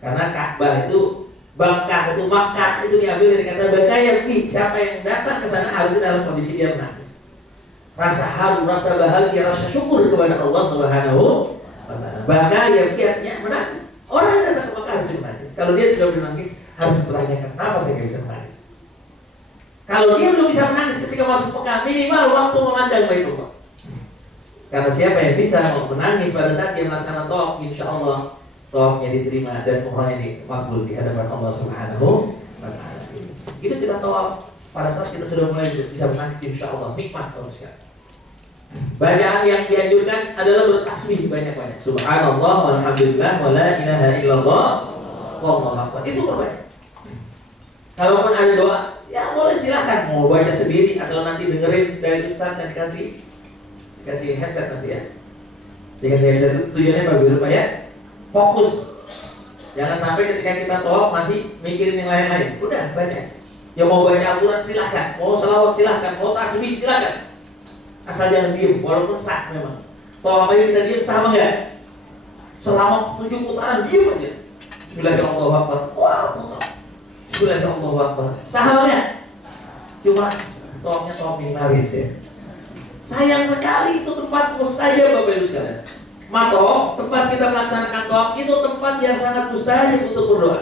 Karena Ka'bah itu, Makkah itu diambil dari kata bakayati. Siapa yang datang ke sana harus dalam kondisi dia menangis. Rasa haru, rasa bahagia, rasa syukur kepada Allah Subhanahu wa taala. Bakayati artinya menangis. Orang yang datang ke Makkah harus menangis. Kalau dia tidak menangis harus bertanyakan, kenapa saya tidak bisa menangis? Kalau dia belum bisa menangis ketika masuk Mekah, minimal waktu memandang Baitullah. Karena siapa yang bisa menangis pada saat dia melaksanakan tawaf, insya Allah tawafnya diterima dan umrahnya dimakbul di hadapan Allah Subhanahu wa taala. Itu kita tawaf pada saat kita sudah mulai bisa menangis, insya Allah nikmat manusia. Bacaan yang dianjurkan adalah bertasbih banyak-banyak. Subhanallah walhamdulillah wa la ilaha illallah wallahu akbar. Itu berbanyak. Kalaupun ada doa, ya boleh silakan, mau baca sendiri atau nanti dengerin dari ustaz dan dikasih headset nanti ya. Dikasih headset itu tujuannya supaya fokus. Jangan sampai ketika kita tawaf masih mikirin yang lain-lain. Udah baca. Ya mau baca Al-Quran silakan, mau selawat silakan, mau tasbih silakan. Asal jangan diem, walaupun sah memang. Tawaf aja kita diem sama enggak? Selama 7 putaran diem aja. Bismillahirrahmanirrahim. Wah, Bismillahirrahmanirrahim. Sah enggak? Cuma tawafnya tawaf minimalis ya. Sayang sekali itu tempat mustajab Bapak Ibu sekalian. Maka tempat kita melaksanakan tawaf itu tempat yang sangat mustajab untuk berdoa.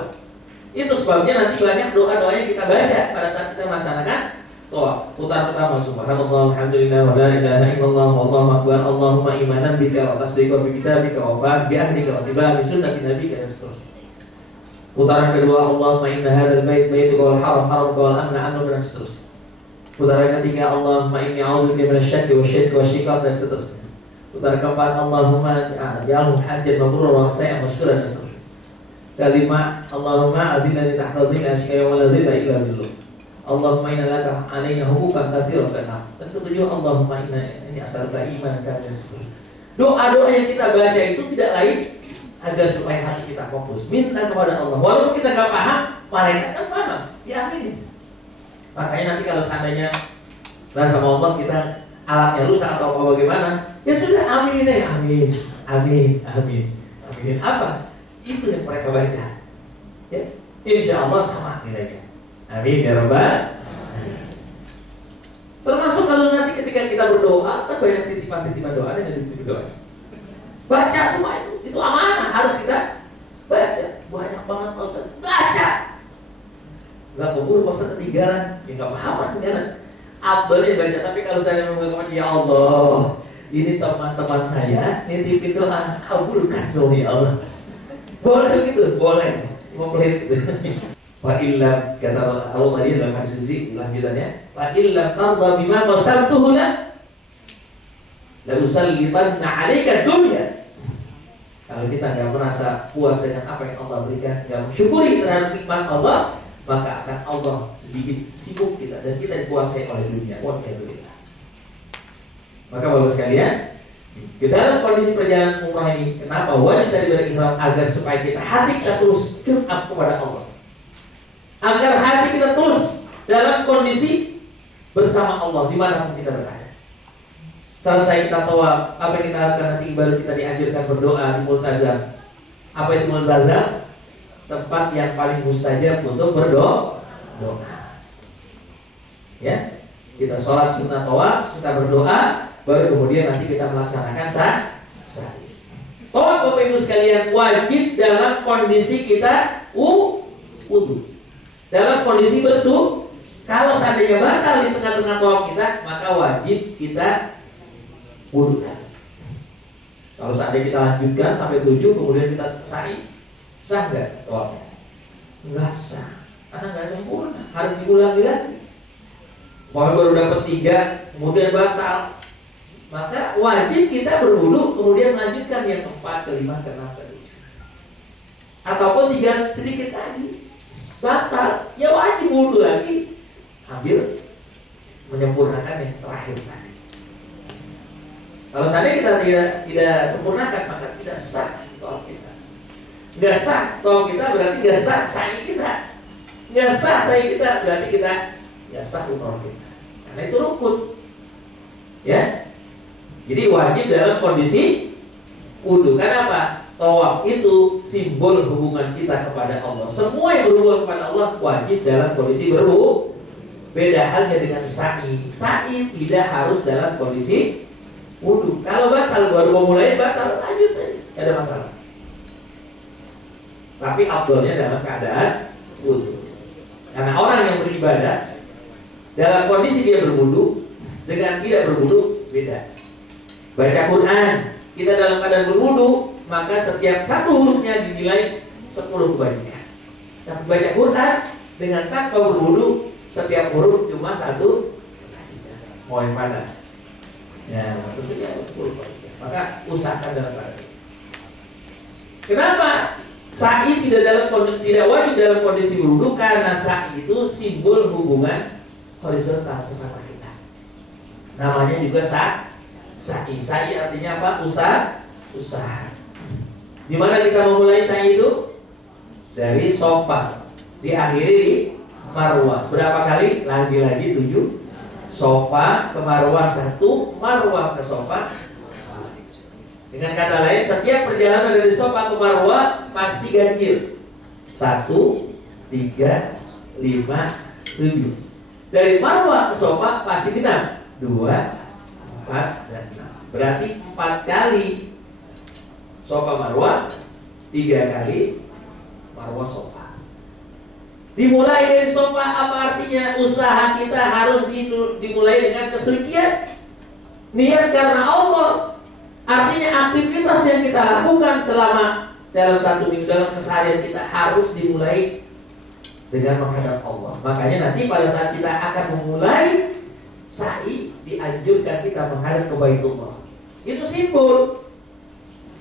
Itu sebabnya nanti banyak doa-doa yang kita baca pada saat kita melaksanakan tawaf. Putar pertama subhanallah alhamdulillah wa la ilaha illallah wallahu akbar Allahumma imanan bika wa tasdiqan bi kitabika wa fa'al bi ahdika wa tiba'i sunnati nabika dan seterusnya. Putaran kedua Allahumma inna hadzal bait baituka wal haram haramka wal amna anhu dan seterusnya. Putaran ketiga Allahumma inni a'udzubika minasyakki wasyirki wasyiqaq dan seterusnya. Putaran keempat Allahumma ja'alhu hajjan mabrura wa sa'yan masykuran dan seterusnya. Kelima Allahumma adina li tahta dhilli asyqa wa la dhilla illa dhilluh. Allahumma inna laka 'alaina huquqan katsiratan. Dan ketujuh Allahumma inna ini as'aluka imanan dan seterusnya. Doa-doa yang kita baca itu tidak lain agar supaya hati kita fokus. Minta kepada Allah. Walaupun kita enggak paham, malaikat kan paham. Diaminin. Makanya nanti kalau seandainya sama Allah kita alatnya rusak atau apa bagaimana, ya sudah aminin ya, amin, amin, amin, aminin apa? Itu yang mereka baca. Ya, insya Allah sama nilainya. Amin ya Rabbal. Termasuk kalau nanti ketika kita berdoa, kan banyak titipan-titipan doa dan titipan doa. Baca semua itu amanah harus kita baca. Banyak banget Pak Ustaz. Baca. Gak keburu Pak Ustaz ketinggalan. Ya gak apa-apa ketinggalan. Abdulnya baca, tapi kalau saya mengatakan ya Allah, ini teman-teman saya nitipin doa, kabulkan semua ya Allah. Boleh begitu? Boleh. Komplit. Fa illam kata Allah tadi dalam hadis suci lanjutannya, fa illam tarda bima qasamtuhu la usallitanna 'alaika dunya. Kalau kita enggak merasa puas dengan apa yang Allah berikan, enggak mensyukuri terhadap nikmat Allah, maka akan Allah sedikit sibuk kita dan kita dikuasai oleh dunia. Walhamdulillah. Maka Bapak sekalian, di dalam kondisi perjalanan umrah ini, kenapa wajib tadi berihram? Agar supaya hati kita terus tune up kepada Allah, agar hati kita terus dalam kondisi bersama Allah dimanapun kita berada. Selesai kita tawaf, apa yang kita lakukan nanti? Baru kita dianjurkan berdoa di multazam. Apa itu multazam? Tempat yang paling mustajab untuk berdoa. Ya, kita sholat sunnah tawaf, kita berdoa, baru kemudian nanti kita melaksanakan sa'i. Tawaf Bapak Ibu sekalian wajib dalam kondisi kita wudu, dalam kondisi bersuci. Kalau seandainya batal di tengah-tengah tawaf kita, maka wajib kita wudu. Kalau seandainya kita lanjutkan sampai 7 kemudian kita sa'i, sah nggak tawafnya? Nggak sah, karena nggak sempurna, harus diulangi lagi. Kalau baru dapat 3 kemudian batal, maka wajib kita berwudu kemudian melanjutkan yang keempat, kelima, keenam, ketujuh. Ataupun 3 sedikit lagi batal, ya wajib wudu lagi, ambil menyempurnakan yang terakhir tadi. Kalau seandainya kita tidak sempurnakan, maka tidak sah tawaf kita. Nggak sah tawaf kita berarti nggak sah sa'i kita. Nggak sah sa'i kita berarti kita nggak sah umrah kita. Karena itu rukun. Ya. Jadi wajib dalam kondisi wudu. Kenapa? Tawaf itu simbol hubungan kita kepada Allah. Semua yang berhubungan kepada Allah wajib dalam kondisi berwudu. Beda halnya dengan sa'i. Sa'i tidak harus dalam kondisi wudu. Kalau batal, baru mau mulai batal, lanjut saja, tidak ada masalah. Tapi afdalnya dalam keadaan wudu. Karena orang yang beribadah dalam kondisi dia berwudu dengan tidak berwudu beda. Baca Quran, kita dalam keadaan berwudu, maka setiap satu hurufnya dinilai 10 kebaikan. Tapi baca Quran dengan tanpa berwudu, setiap huruf cuma 1 kebaikan. Mau yang mana? Ya, tentunya 10 kebaikan. Maka usahakan dalam keadaan. Kenapa? Sa'i tidak wajib dalam kondisi berwudu, karena sa'i itu simbol hubungan horizontal sesama kita. Namanya juga sa'i. Sa'i artinya apa? Usaha. Di mana kita memulai sa'i itu? Dari Sofa, diakhiri di Marwah. Berapa kali? Lagi-lagi 7. Sofa ke Marwah 1, Marwah ke Sofa. Dengan kata lain, setiap perjalanan dari Sofa ke Marwah pasti ganjil. 1, 3, 5, 7. Dari Marwah ke Sofa pasti genap. 2, 4, dan 6. Berarti 4 kali Sofa Marwah, 3 kali Marwah Sofa. Dimulai dari Sofa, apa artinya? Usaha kita harus dimulai dengan kesucian, niat karena Allah. Artinya aktivitas yang kita lakukan selama dalam 1 minggu, dalam keseharian kita harus dimulai dengan menghadap Allah. Makanya nanti pada saat kita akan memulai sa'i, dianjurkan kita menghadap ke Baitullah. Itu simbol.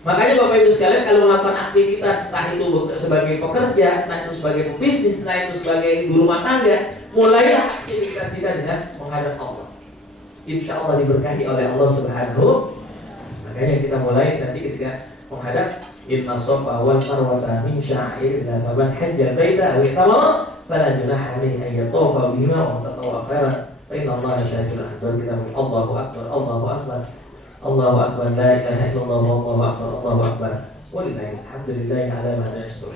Makanya Bapak Ibu sekalian, kalau melakukan aktivitas, entah itu sebagai pekerja, entah itu sebagai pebisnis, entah itu sebagai ibu rumah tangga, mulailah aktivitas kita dengan menghadap Allah. Insya Allah diberkahi oleh Allah Subhanahu. Makanya kita mulai nanti ketika menghadap Inna Safa wal Marwata min sya'airillah, faman hajjal baita aw i'tamara fala junaha alaihi an yatawafa bihima wa tatawwa khairan fa inna Allaha syakirun alim. Kita Allahu akbar, Allahu akbar, Allahu akbar, la ilaha illallah, Allahu akbar, Allahu akbar, walillahi alhamdulillahi ala ma yastur.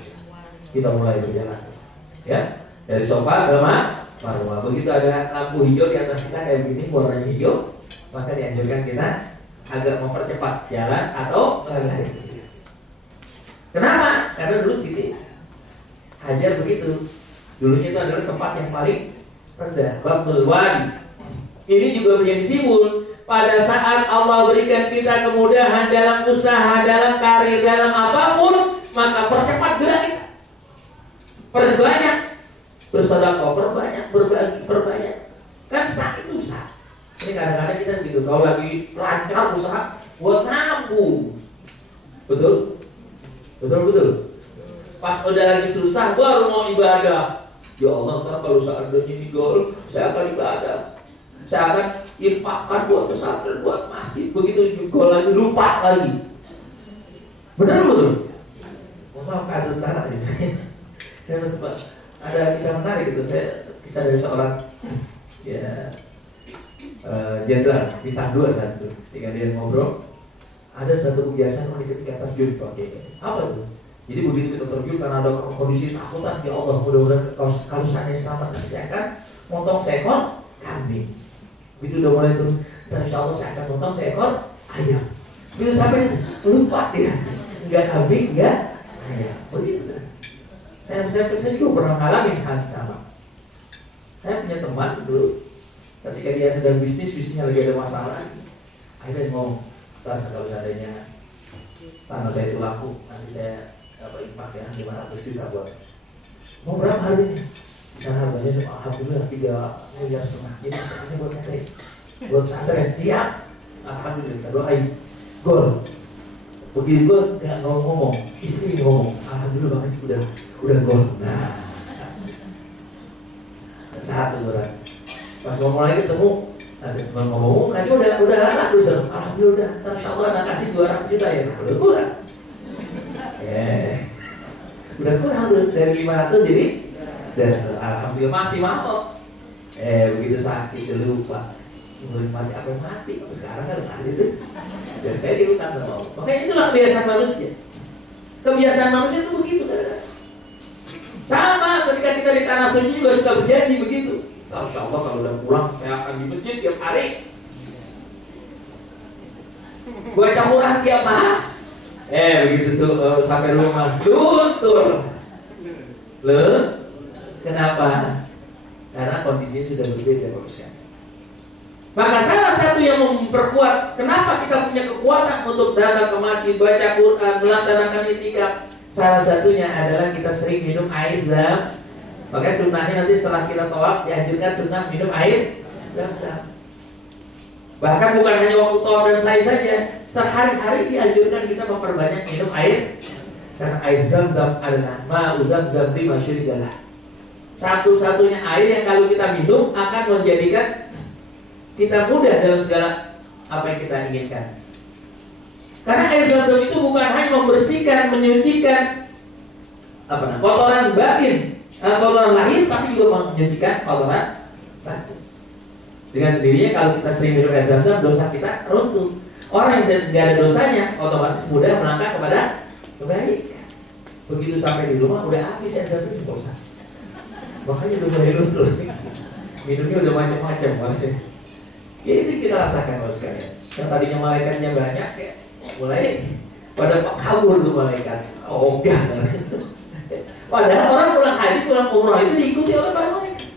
Kita mulai berjalan, ya, dari Safa ke Marwah. Begitu ada lampu hijau di atas kita kayak begini, warnanya hijau, maka dianjurkan kita agak mempercepat jalan atau lari. Kenapa? Karena dulu Siti Hajar begitu. Dulunya itu adalah tempat yang paling rendah, Babul Wadi. Ini juga menjadi simbol pada saat Allah berikan kita kemudahan dalam usaha, dalam karir, dalam apapun, maka percepat gerak kita. Perbanyak bersedekah, perbanyak berbagi, perbanyak. Kan saat itu usaha. Ini kadang-kadang kita begitu, kalau lagi lancar usaha buat nabung. Betul? Betul. Pas udah lagi susah baru mau ibadah. Ya Allah, ntar kalau seandainya ini gol, saya akan ibadah. Seakan infakkan buat pesantren, buat masjid, begitu juga lagi lupa lagi. Benar betul? Maaf ada tentara ini. Saya sempat ada kisah menarik itu. Kisah dari seorang ya jenderal bintang 2 saat itu. Ketika dia ngobrol, ada satu kebiasaan ketika terjun pakai apa itu? Jadi begitu kita terjun karena ada kondisi takutan, ya Allah mudah-mudahan kalau saya selamat nanti saya akan motong seekor kambing. Begitu udah mulai turun, dan insya Allah saya akan motong seekor ayam. Begitu sampai lupa dia, nggak kambing, nggak ayam. Begitu. Saya juga pernah ngalamin hal sama. Saya punya teman dulu, ketika dia sedang bisnisnya lagi ada masalah, akhirnya mau, kalau seandainya tanah saya itu laku, nanti saya infak ya 500 juta buat. Mau berapa harganya? Di sana harganya alhamdulillah 3,5 miliar. Jadi sekarang buat nyari, buat pesantren siap. Alhamdulillah kita doain. Gol. Begitu gue nggak ngomong, istri ngomong, alhamdulillah banget udah gol. Nah, satu orang. Pas ngomong lagi ketemu, ngomong lagi udah anak terus, alhamdulillah, insyaallah anak kasih 200 juta ya, udah kurang. Udah kurang tuh dari 500 jadi, dan alhamdulillah masih mau. Begitu sakit lupa. Mulai mati apa mati, sekarang kan masih tuh. Dan kayak diutang sama Allah. Makanya itulah kebiasaan manusia. Kebiasaan manusia itu begitu kan? Sama ketika kita di tanah suci juga suka berjanji begitu. Insya Allah kalau udah pulang saya akan di masjid tiap hari. Baca Quran tiap malam. Begitu tuh sampai rumah luntur. Loh, kenapa? Karena kondisinya sudah berbeda Bapak sekalian. Maka salah satu yang memperkuat kenapa kita punya kekuatan untuk datang ke masjid, baca Quran, melaksanakan itikaf, salah satunya adalah kita sering minum air zam. Makanya sunnahnya nanti setelah kita tawaf dianjurkan sunnah minum air zam-zam. Bahkan bukan hanya waktu tawaf dan sa'i saja, sehari-hari dianjurkan kita memperbanyak minum air. Karena air zam-zam adalah ma'u zam-zam lima syurigalah. Satu-satunya air yang kalau kita minum akan menjadikan kita mudah dalam segala apa yang kita inginkan. Karena air zam-zam itu bukan hanya membersihkan, menyucikan kotoran batin, kotoran lahir, tapi juga menyucikan kotoran batin. Dengan sendirinya kalau kita sering minum air zam-zam, dosa kita runtuh. Orang yang tidak ada dosanya otomatis mudah melangkah kepada kebaikan. Begitu sampai di rumah udah habis air zam-zam itu bosan. Makanya udah mulai luntur. Minumnya udah macam-macam maksudnya. Ya itu kita rasakan kalau sekalian. Yang tadinya malaikatnya banyak ya mulai pada kabur tuh malaikat. Ogah. Padahal orang pulang haji, pulang umrah itu diikuti oleh para malaikat.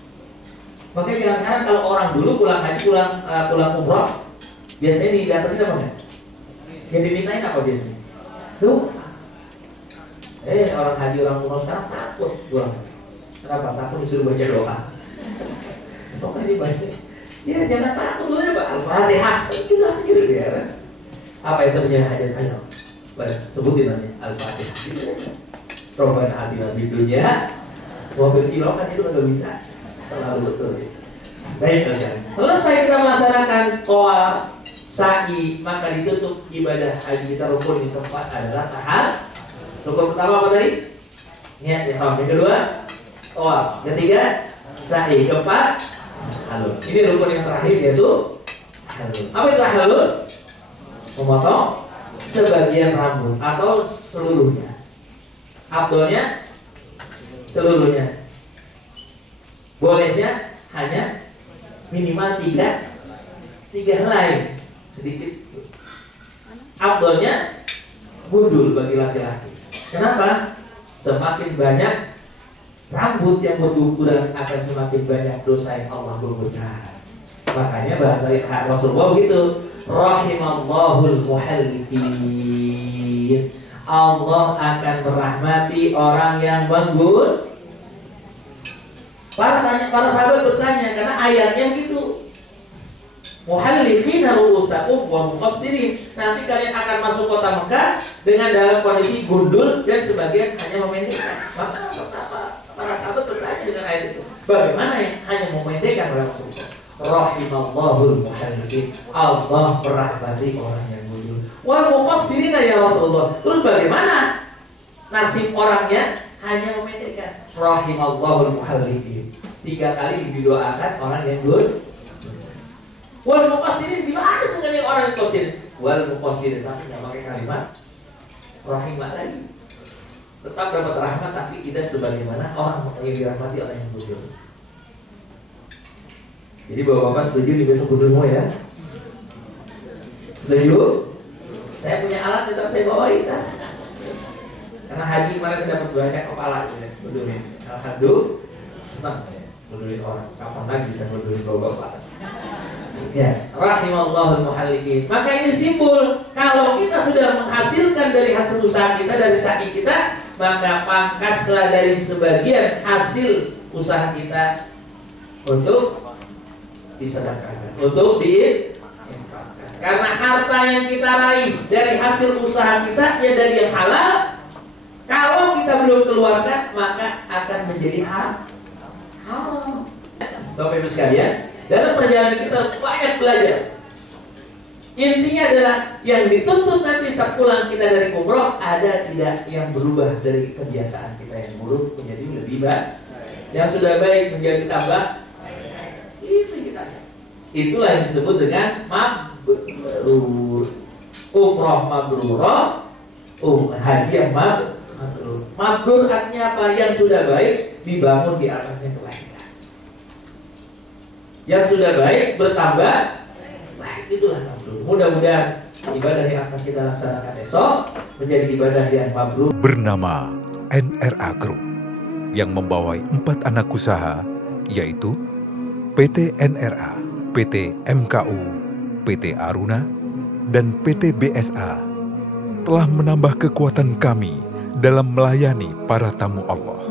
Makanya kadang-kadang kalau orang dulu pulang haji, pulang umrah, biasanya didatengin apa enggak? Yang dimintain apa biasanya? Doa. Orang haji, orang umrah sekarang takut pulang. Kenapa? Takut disuruh baca doa. Pokoknya banyak. Ya jangan takut dulu ya Pak. Al-Fatihah kita akhir dia. Apa yang terjadi hajat ayo. Sebutin namanya Al-Fatihah. Robbana atina fid dunya wa fil akhirati itu nggak bisa. Terlalu betul. Baik teman-teman. Selesai kita melaksanakan tawaf, sa'i, maka ditutup ibadah haji kita. Rukun yang keempat adalah tahal. Rukun pertama apa tadi? Niat ihram. Yang kedua tawaf. Ketiga sa'i. Keempat halul. Ini rukun yang terakhir yaitu halul. Apa itu halul? Memotong sebagian rambut atau seluruhnya. Afdolnya seluruhnya. Bolehnya hanya minimal 3 helai, sedikit. Afdolnya gundul bagi laki-laki. Kenapa? Semakin banyak rambut yang berguguran akan semakin banyak dosa yang Allah gugurkan. Makanya bahasa Rasulullah begitu, rahimallahul muhallikin. Allah akan merahmati orang yang menggun. Para sahabat bertanya karena ayatnya begitu. Muhallikin ru'usakum wa muqassirin. Nanti kalian akan masuk kota Mekah dengan dalam kondisi gundul dan sebagian hanya memendekkan. Maka para sahabat bertanya dengan ayat itu, bagaimana yang hanya memendekkan orang Rasulullah? Rahimallahul muhalliqin. Allah merahmati orang yang mundur. Wal muqassirina ya Rasulullah. Terus bagaimana nasib orangnya? Hanya memendekkan. Rahimallahul muhalliqin. 3 kali didoakan orang yang mundur. Wal muqassirin, gimana dengan orang yang muqassirin? Wal muqassirin, tapi nggak pakai kalimat rahimah lagi. Tetap dapat rahmat, tapi tidak sebagaimana orang yang dirahmati orang yang mundur. Jadi bapak-bapak setuju nih besok mundur semua ya? Setuju? Saya punya alat tetap saya bawain kan? Karena haji kemarin saya dapat banyak kepala gitu, mundurin. Alhamdulillah senang ya, mundurin orang. Kapan lagi bisa mundurin bapak-bapak? Ya, rahimallahul muhalliqin. Maka ini simbol kalau kita sudah menghasilkan dari hasil usaha kita, dari sa'i kita, maka pangkaslah dari sebagian hasil usaha kita untuk disedekahkan, untuk diinfakkan. Karena harta yang kita raih dari hasil usaha kita ya dari yang halal. Kalau kita belum keluarkan, maka akan menjadi haram. Bapak Ibu sekalian, dalam perjalanan kita banyak belajar. Intinya adalah yang dituntut nanti sepulang kita dari umroh ada tidak yang berubah dari kebiasaan kita yang buruk menjadi lebih baik, yang sudah baik menjadi tambah. Itu kita. Itulah yang disebut dengan mabrur. Umroh mabrurah, haji yang mabrur. Mabrur artinya apa? Yang sudah baik dibangun di atasnya kebaikan. Yang sudah baik bertambah baik, itulah mabrur. Mudah-mudahan ibadah yang akan kita laksanakan esok menjadi ibadah yang mabrur. Bernama NRA Group yang membawai 4 anak usaha, yaitu PT NRA, PT MKU, PT Aruna, dan PT BSA, telah menambah kekuatan kami dalam melayani para tamu Allah.